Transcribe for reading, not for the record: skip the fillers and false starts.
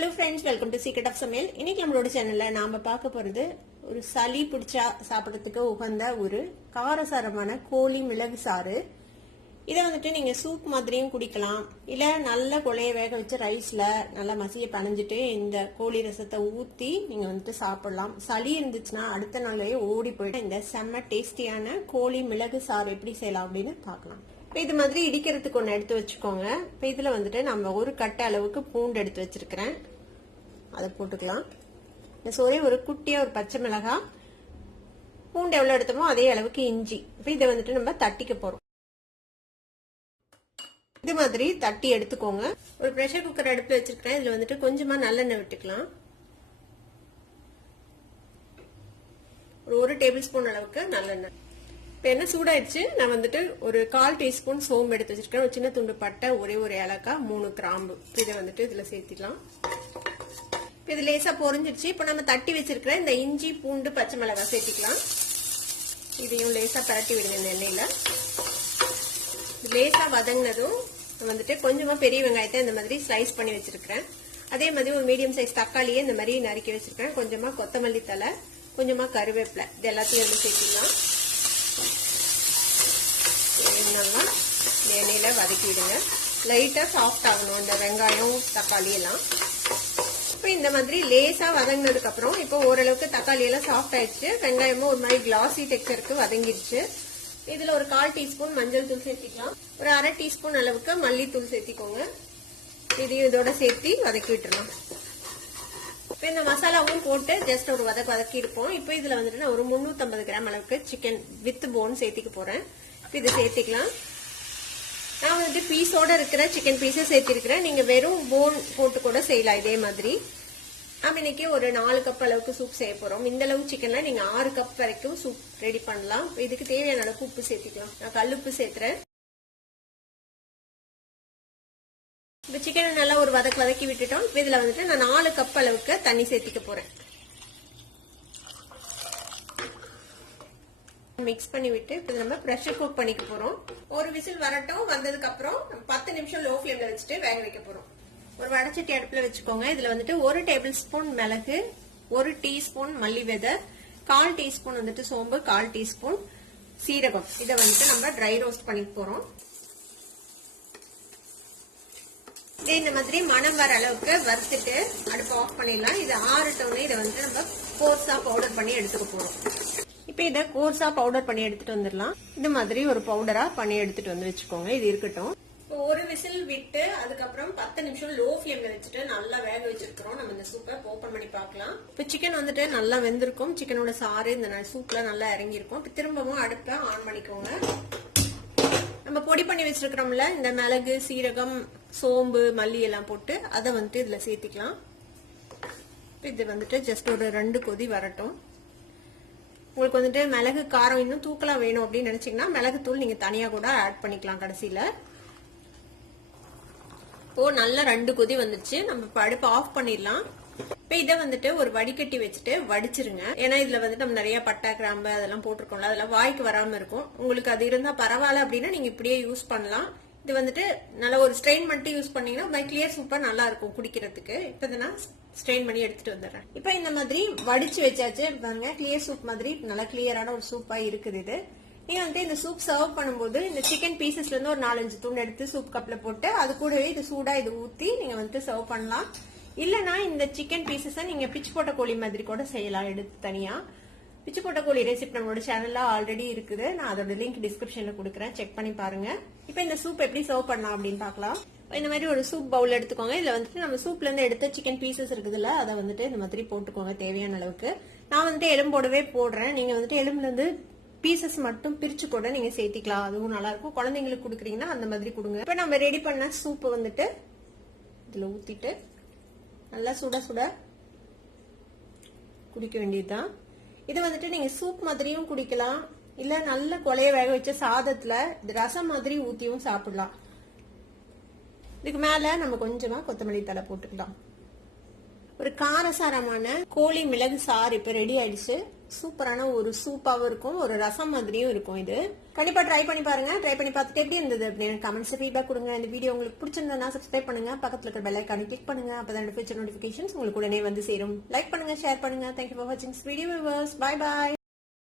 Hello friends, welcome to secret of சமையல். இன்னைக்கு நம்மளோட சேனல்ல நாம பார்க்க போறது ஒரு சளி பிடிச்சா சாப்பிட்றதுக்கு உகந்த ஒரு காரசாரமான கோழி மிளகு சாறு. இதை வந்துட்டு நீங்க சூப் மாதிரியும் குடிக்கலாம், இல்ல நல்ல கொலைய வேக வச்சு ரைஸ்ல நல்லா மசிய பனைஞ்சிட்டு இந்த கோழி ரசத்தை ஊத்தி நீங்க வந்துட்டு சாப்பிடலாம். சளி இருந்துச்சுன்னா அடுத்த நாளே ஓடி போயிட்டு இந்த செம்ம டேஸ்டியான கோழி மிளகு சாறு எப்படி செய்யலாம் அப்படின்னு பார்க்கலாம். இப்போ இது மாதிரி இடிக்கிறதுக்கு ஒன்று எடுத்து வச்சுக்கோங்க. இப்போ இதில் வந்துட்டு நம்ம ஒரு கட்டை அளவுக்கு பூண்டு எடுத்து வச்சிருக்கிறேன், அதை போட்டுக்கலாம். ஒரே ஒரு குட்டியாக ஒரு பச்சை மிளகாய், பூண்டு எவ்வளோ எடுத்தோமோ அதே அளவுக்கு இஞ்சி. இப்போ இதை வந்துட்டு நம்ம தட்டிக்க போகிறோம். இது மாதிரி தட்டி எடுத்துக்கோங்க. ஒரு ப்ரெஷர் குக்கர் அடுப்பில் வச்சிருக்கிறேன். இதில் வந்துட்டு கொஞ்சமாக நல்லெண்ணெய் விட்டுக்கலாம். ஒரு டேபிள் ஸ்பூன் அளவுக்கு நல்லெண்ணெய். இப்போ என்ன சூடாயிடுச்சு, நான் வந்துட்டு ஒரு 1/4 டீஸ்பூன் சோம்பு எடுத்து வச்சிருக்கேன். ஒரு சின்ன துண்டு பட்டை, ஒரே ஒரு ஏலக்காய், 3 கிராம்பு. இதை வந்துட்டு இதில் சேர்த்திக்கலாம். இப்போ இது லேசாக பொரிஞ்சிடுச்சு. இப்போ நம்ம தட்டி வச்சிருக்கிற இந்த இஞ்சி பூண்டு பச்சை மிளகாய் சேர்த்திக்கலாம். இதையும் லேசாக பரட்டி விடுங்க இந்த எண்ணெயில். லேசாக வதங்கினதும் வந்துட்டு கொஞ்சமாக பெரிய வெங்காயத்தை இந்த மாதிரி ஸ்லைஸ் பண்ணி வச்சிருக்கிறேன். அதே மாதிரி ஒரு மீடியம் சைஸ் தக்காளியை இந்த மாதிரி நறுக்கி வச்சிருக்கேன். கொஞ்சமாக கொத்தமல்லி தலை, கொஞ்சமாக கருவேப்பிலை, இது எல்லாத்தையும் வந்து சேர்த்திக்கலாம். நல்லா எண்ணெயில வதக்கி விடுங்க. லைட்டா சாஃப்ட் ஆகணும் இந்த வெங்காயம் தக்காளி எல்லாம். இப்போ இந்த மாதிரி லேசா வதங்கினதுக்கு அப்புறம் இப்போ ஓரளவுக்கு தக்காளி எல்லாம் சாஃப்ட் ஆயிடுச்சு. வெங்காயமும் ஒரு மாதிரி கிளாசி டெக்ஸ்சருக்கு வதங்கிடுச்சு. இதுல ஒரு 1/4 டீஸ்பூன் மஞ்சள் தூள் சேர்த்திக்கலாம். ஒரு 1/2 டீஸ்பூன் அளவுக்கு மல்லித்தூள் சேர்த்திக்கோங்க. இதையும் இதோட சேர்த்து வதக்கி விட்டுறலாம். இப்போ இந்த மசாலாவும் போட்டு ஜஸ்ட் ஒரு வதக்கி இருப்போம். இப்போ இதுல வந்துட்டு நான் ஒரு 350 கிராம் அளவுக்கு சிக்கன் வித் போன் சேர்த்திக்க போறேன். இதை சேர்த்திக்கலாம். நான் வந்துட்டு பீஸோட இருக்கிற சிக்கன் பீஸை சேர்த்திருக்கிறேன். நீங்க வெறும் போன் போட்டு கூட செய்யலாம் இதே மாதிரி. நம்ம இன்னைக்கு ஒரு 4 கப் அளவுக்கு சூப் செய்ய போறோம். இந்த அளவு சிக்கன்ல நீங்க 6 கப் வரைக்கும் சூப் ரெடி பண்ணலாம். இதுக்கு தேவையான அளவுக்கு உப்பு சேர்த்திக்கலாம். நான் கல்லுப்பு சேர்த்துறேன். இந்த சிக்கனை நல்லா ஒரு வதக்கி விட்டுட்டோம். இதுல வந்துட்டு நான் 4 கப் அளவுக்கு தண்ணி சேர்த்திக்க போறேன். மிக்ஸ் பண்ணி விட்டு இப்போ நம்ம பிரஷர் குக் பண்ணிக்க போறோம். ஒரு விசில் வரட்டும். வந்ததுக்கு அப்புறம் 10 நிமிஷம் லோ ஃப்ளேம்ல வச்சுட்டு வேக வைக்க போறோம். ஒரு வடச்சட்டி அடுப்புல வச்சுக்கோங்க. இதுல வந்துட்டு 1 டேபிள் ஸ்பூன் மிளகு, 1 டீஸ்பூன் மல்லி விதை, 1/4 டீஸ்பூன் வந்துட்டு சோம்பு, 1/4 டீஸ்பூன் சீரகம். இதை வந்துட்டு நம்ம ட்ரை ரோஸ்ட் பண்ணிக்க போறோம். இந்த மாதிரி மணம் வர அளவுக்கு வறுத்துட்டு அடுப்பு ஆஃப் பண்ணிடலாம். இது ஆறட்டோன்னு இதை வந்துட்டு நம்ம கோர்ஸா பவுடர் பண்ணி எடுத்துக்க போறோம். இப்ப இதை கோர்ஸா பவுடர் பண்ணி எடுத்துட்டு வந்துடலாம். இந்த மாதிரி ஒரு பவுடரா பண்ணி எடுத்துட்டு வந்து வச்சுக்கோங்க. இது இருக்கட்டும். ஒரு விசில் விட்டு அதுக்கப்புறம் 10 நிமிஷம் லோ ஃப்ளேம்ல வச்சுட்டு நல்லா வேக வச்சிருக்கிறோம். நம்ம இந்த சூப்பை ஓபன் பண்ணி பார்க்கலாம். இப்ப சிக்கன் வந்துட்டு நல்லா வெந்திருக்கும். சிக்கனோட சாறு இந்த சூப்ல நல்லா இறங்கியிருக்கும். திரும்பவும் அடுப்பை ஆன் பண்ணிக்கோங்க. நம்ம பொடி பண்ணி வச்சிருக்கிறோம்ல இந்த மிளகு, சீரகம், சோம்பு, மல்லி எல்லாம் போட்டு அதை வந்துட்டு இதுல சேர்த்திக்கலாம். இது வந்துட்டு ஜஸ்ட் ஒரு 2 கொதி வரட்டும். உங்களுக்கு வந்துட்டு மிளகு காரம் இன்னும் தூக்கலா வேணும் அப்படின்னு நினைச்சீங்கன்னா மிளகு தூள் நீங்க தனியா கூட ஆட் பண்ணிக்கலாம் கடைசியில. இப்போ நல்லா 2 கொதி வந்துச்சு. நம்ம அடுப்பு ஆஃப் பண்ணிடலாம். இப்ப இதை வந்துட்டு ஒரு வடிகட்டி வச்சுட்டு வடிச்சிருங்க. ஏன்னா இதுல வந்துட்டு நம்ம நிறைய பட்டை, கிராம்பு அதெல்லாம் போட்டிருக்கோம்ல, அதெல்லாம் வாய்க்கு வராம இருக்கும். உங்களுக்கு அது இருந்தா பரவாயில்ல அப்படின்னா நீங்க இப்படியே யூஸ் பண்ணலாம். இது வந்துட்டு நல்லா ஒரு ஸ்ட்ரெயின் பண்ணிட்டு யூஸ் பண்ணீங்கன்னா கிளியர் சூப்பர் நல்லா இருக்கும் குடிக்கிறதுக்கு. இப்ப நான் ஸ்ட்ரெயின் பண்ணி எடுத்துட்டு வந்துடுறேன். இப்ப இந்த மாதிரி வடிச்சு வச்சாச்சு பாருங்க. கிளியர் சூப் மாதிரி நல்லா கிளியரான ஒரு சூப்பா இருக்குது இது. நீங்க வந்து இந்த சூப் சர்வ் பண்ணும்போது இந்த சிக்கன் பீசஸ்ல இருந்து ஒரு 4-5 துண்டு எடுத்து சூப் கப்ல போட்டு அது கூடவே இது சூடா இது ஊத்தி நீங்க வந்துட்டு சர்வ் பண்ணலாம். இல்லனா இந்த சிக்கன் பீசஸை நீங்க பிச்சு போட்ட கோழி மாதிரி கூட செய்யலாம். எடுத்து தனியா பிச்சு போட்ட கோழி ரெசிபி நம்மளோட சேனல்ல ஆல்ரெடி இருக்குது. நான் அதோட லிங்க் டிஸ்கிரிப்ஷன்ல கொடுக்குறேன், செக் பண்ணி பாருங்க. இப்ப இந்த சூப் எப்படி சர்வ் பண்ணலாம் அப்படின்னு பாக்கலாம். இந்த மாதிரி ஒரு சூப் பவுல் எடுத்துக்கோங்க. இதுல வந்துட்டு நம்ம சூப்ல இருந்து எடுத்த சிக்கன் பீசஸ் இருக்குதுல்ல, அதை வந்துட்டு இந்த மாதிரி போட்டுக்கோங்க தேவையான அளவுக்கு. நான் வந்துட்டு எலும்போடவே போடுறேன். நீங்க வந்துட்டு எலும்புல இருந்து பீசஸ் மட்டும் பிரிச்சு கூட நீங்க சேர்த்திக்கலாம். அதுவும் நல்லா இருக்கும். குழந்தைங்களுக்கு கொடுக்குறீங்கன்னா அந்த மாதிரி கொடுங்க. இப்ப நம்ம ரெடி பண்ண சூப் வந்துட்டு இதுல ஊத்திட்டு நல்லா சுட சுட குடிக்க வேண்டியதுதான். இது வந்துட்டு நீங்க சூப் மாதிரியும் குடிக்கலாம், இல்ல நல்ல கொலைய வேக வச்ச சாதத்துல இது ரசம் மாதிரி ஊத்தியும் சாப்பிடலாம். இதுக்கு மேல நம்ம கொஞ்சமா கொத்தமல்லி தலை போட்டுக்கலாம். ஒரு காரசாரமான கோழி மிளகு சாறு இப்ப ரெடி ஆயிடுச்சு. சூப்பரான ஒரு சூப்பாவும் இருக்கும், ஒரு ரசம் மாதிரியும் இருக்கும். இது கண்டிப்பா ட்ரை பண்ணி பாருங்க. ட்ரை பண்ணி பார்த்துட்டு எப்படி இருந்தது அப்படின்னு கமெண்ட்ஸ் ஃபீட்பேக் கொடுங்க. இந்த வீடியோ உங்களுக்கு பிடிச்சிருந்தா சப்ஸ்கிரைப் பண்ணுங்க, பக்கத்துல இருக்க பெல் ஐகானை கிளிக் பண்ணுங்க. அப்பதான் ஃபியூச்சர் நோட்டிபிகேஷன்ஸ் உங்களுக்கு உடனே வந்து சேரும். லைக் பண்ணுங்க, ஷேர் பண்ணுங்க. தேங்க்யூ ஃபார் வாட்சிங் திஸ் வீடியோ. Bye by.